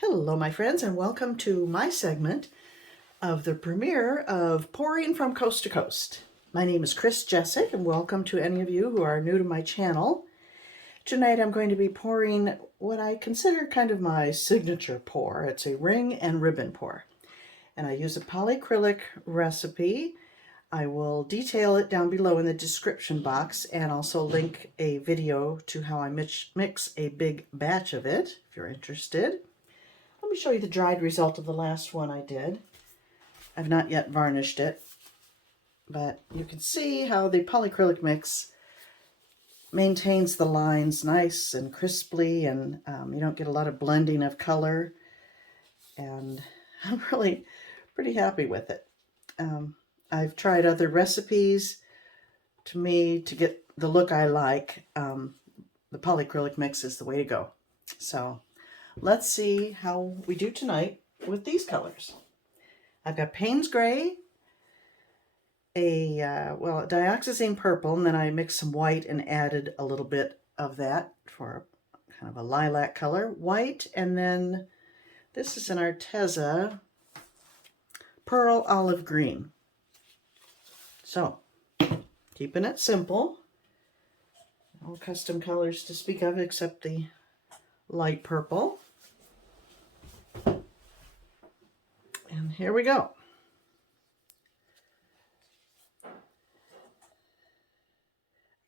Hello, my friends, and welcome to my segment of the premiere of Pouring from Coast to Coast. My name is Jeszeck, and welcome to any of you who are new to my channel. Tonight I'm going to be pouring what I consider kind of my signature pour. It's a ring and ribbon pour, and I use a polyacrylic recipe. I will detail it down below in the description box and also link a video to how I mix a big batch of it if you're interested. Let me show you the dried result of the last one I did. I've not yet varnished it, but you can see how the polyacrylic mix maintains the lines nice and crisply, and you don't get a lot of blending of color, and I'm really pretty happy with it. I've tried other recipes. To me, to get the look I like, the polyacrylic mix is the way to go. So let's see how we do tonight with these colors. I've got Payne's Gray, a Dioxazine purple, and then I mixed some white and added a little bit of that for kind of a lilac color. White, and then this is an Arteza Pearl Olive Green. So, keeping it simple. No custom colors to speak of except the light purple. And here we go.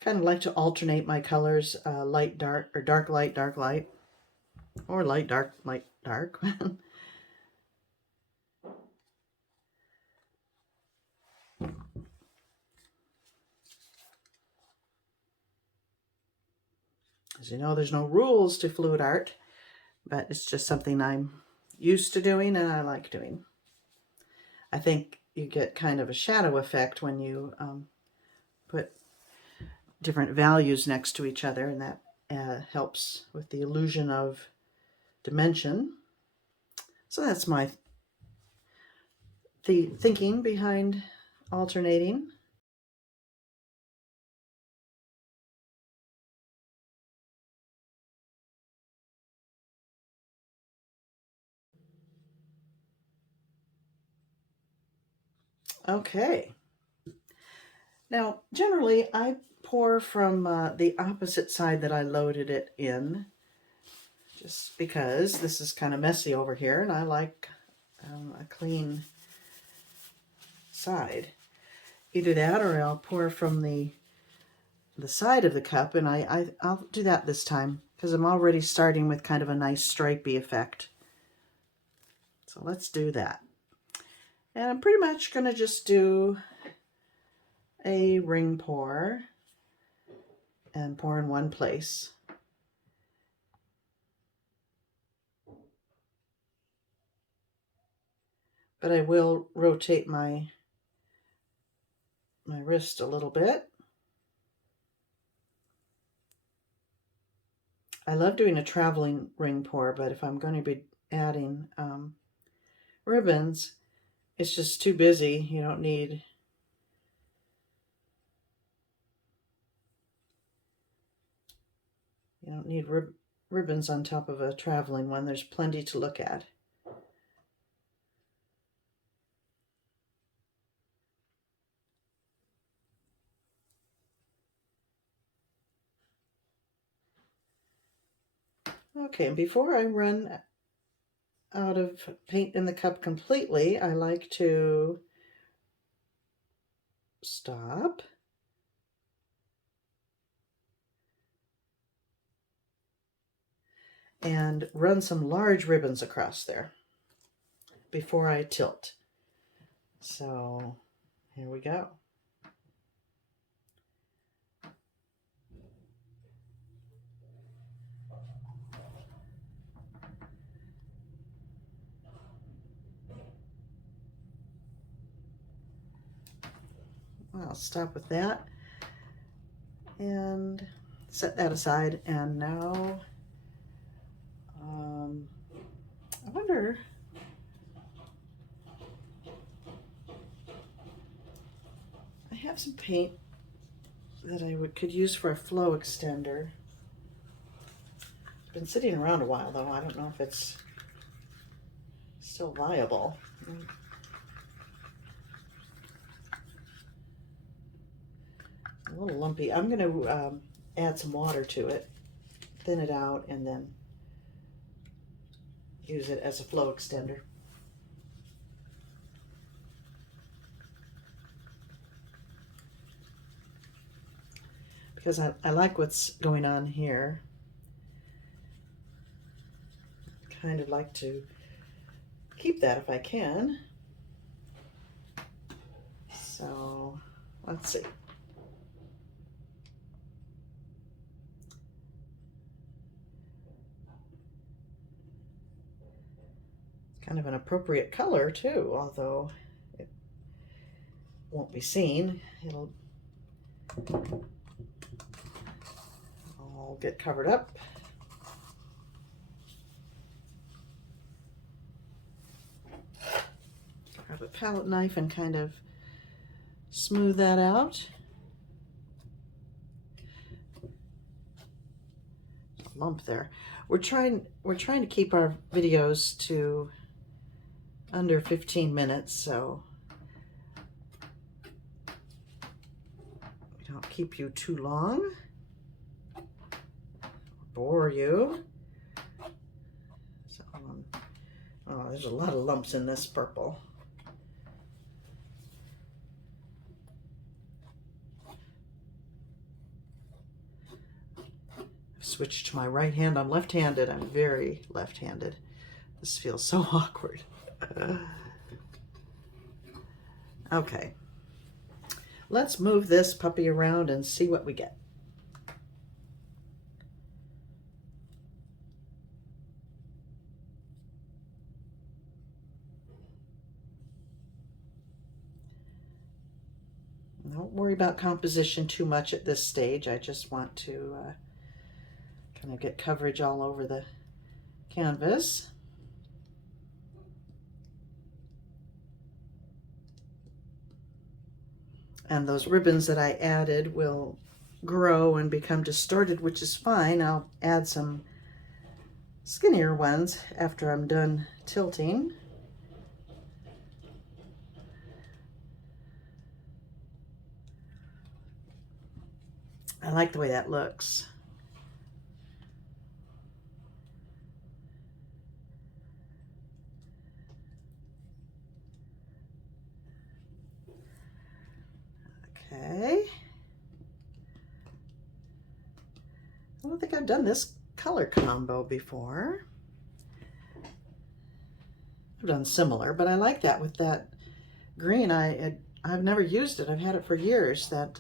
Kind of like to alternate my colors, light, dark, or dark, light, or light, dark, light, dark. As you know, there's no rules to fluid art, but it's just something I'm used to doing and I like doing. I think you get kind of a shadow effect when you put different values next to each other, and that helps with the illusion of dimension. So that's my thinking behind alternating. Okay. Now, generally, I pour from the opposite side that I loaded it in, just because this is kind of messy over here, and I like a clean side. Either that, or I'll pour from the side of the cup, and I'll do that this time because I'm already starting with kind of a nice stripey effect. So let's do that. And I'm pretty much going to just do a ring pour and pour in one place. But I will rotate my wrist a little bit. I love doing a traveling ring pour, but if I'm going to be adding ribbons, it's just too busy. You don't need ribbons on top of a traveling one. There's plenty to look at. Okay, and before I run out of paint in the cup completely, I like to stop and run some large ribbons across there before I tilt. So here we go. I'll stop with that and set that aside. And now I wonder, I have some paint that I could use for a flow extender. It's been sitting around a while though. I don't know if it's still viable. A little lumpy. I'm going to add some water to it, thin it out, and then use it as a flow extender. Because I like what's going on here. Kind of like to keep that if I can. So let's see. It's kind of an appropriate color too, although it won't be seen. It'll all get covered up. Grab a palette knife and kind of smooth that out. A lump there. We're trying to keep our videos to under 15 minutes, so we don't keep you too long, bore you. So, oh, there's a lot of lumps in this purple. Switch to my right hand. I'm left-handed. I'm very left-handed. This feels so awkward. Okay. Let's move this puppy around and see what we get. Don't worry about composition too much at this stage. I just want to kind of get coverage all over the canvas. And those ribbons that I added will grow and become distorted, which is fine. I'll add some skinnier ones after I'm done tilting. I like the way that looks. Okay. I don't think I've done this color combo before. I've done similar, but I like that with that green. I've never used it. I've had it for years, that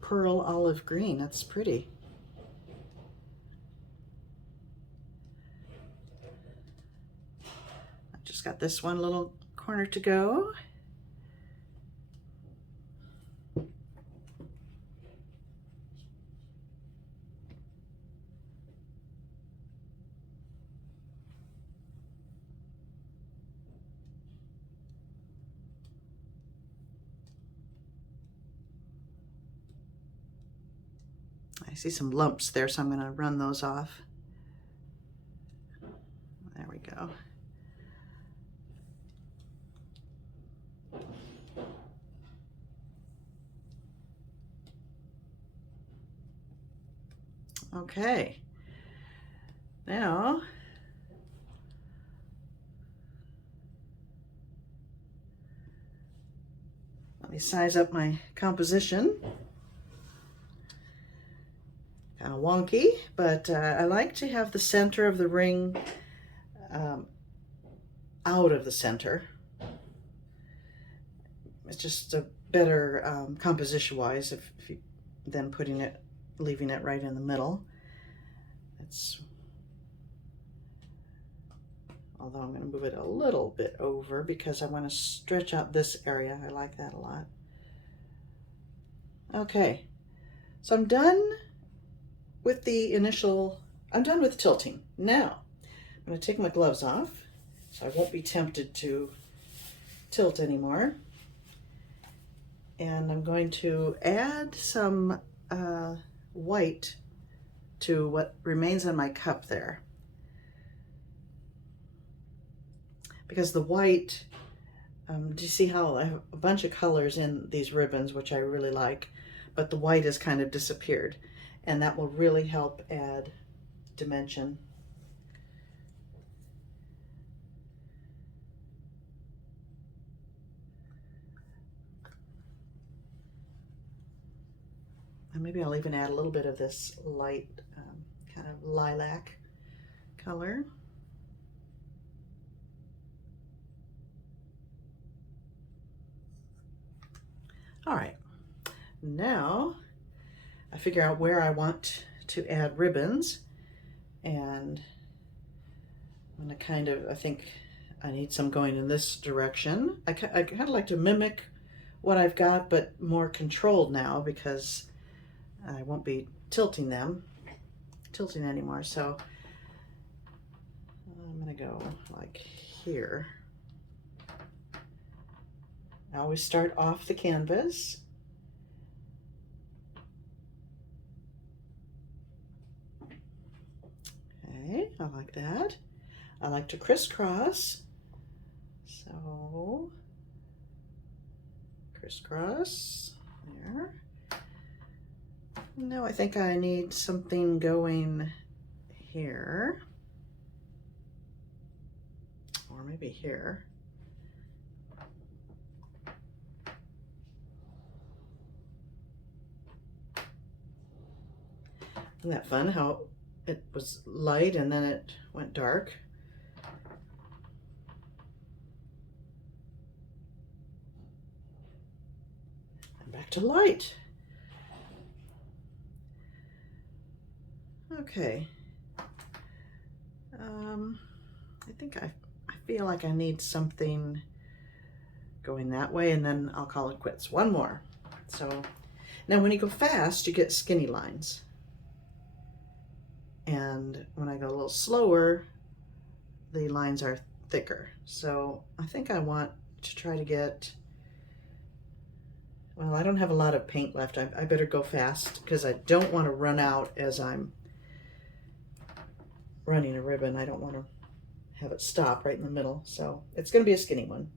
pearl olive green. That's pretty. I've just got this one little corner to go. I see some lumps there, so I'm going to run those off. There we go. Okay. Now, let me size up my composition. Kind of wonky, but I like to have the center of the ring out of the center. It's just a better composition-wise if you than leaving it right in the middle. Although I'm going to move it a little bit over because I want to stretch out this area. I like that a lot. Okay, so I'm done with I'm done with tilting. Now, I'm going to take my gloves off so I won't be tempted to tilt anymore. And I'm going to add some white to what remains on my cup there. because the white, do you see how I have a bunch of colors in these ribbons, which I really like, but the white has kind of disappeared, and that will really help add dimension. And maybe I'll even add a little bit of this light kind of lilac color. All right, now I figure out where I want to add ribbons, and I'm gonna kind of, I think I need some going in this direction. I kind of like to mimic what I've got, but more controlled now because I won't be tilting anymore. So I'm gonna go like here. I always start off the canvas. Okay, I like that. I like to crisscross. So crisscross there. No, I think I need something going here, or maybe here. Isn't that fun how it was light and then it went dark? And back to light. Okay. I think I feel like I need something going that way, and then I'll call it quits. One more. So now when you go fast, you get skinny lines. And when I go a little slower, the lines are thicker. So I think I want to try to get, well, I don't have a lot of paint left. I better go fast because I don't want to run out as I'm running a ribbon. I don't want to have it stop right in the middle. So it's going to be a skinny one.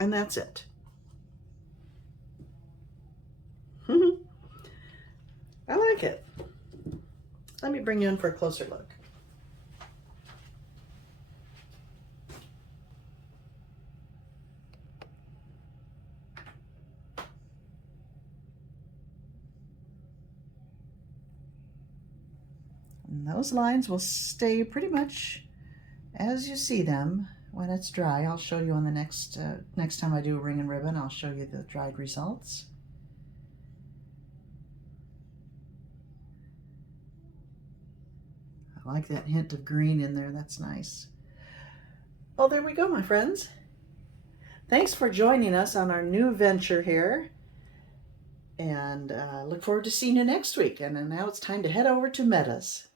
And that's it. I like it. Let me bring you in for a closer look. And those lines will stay pretty much as you see them when it's dry. I'll show you on the next time I do a ring and ribbon, I'll show you the dried results. I like that hint of green in there, that's nice. Well, there we go, my friends. Thanks for joining us on our new venture here, and look forward to seeing you next week. And now it's time to head over to Meta's.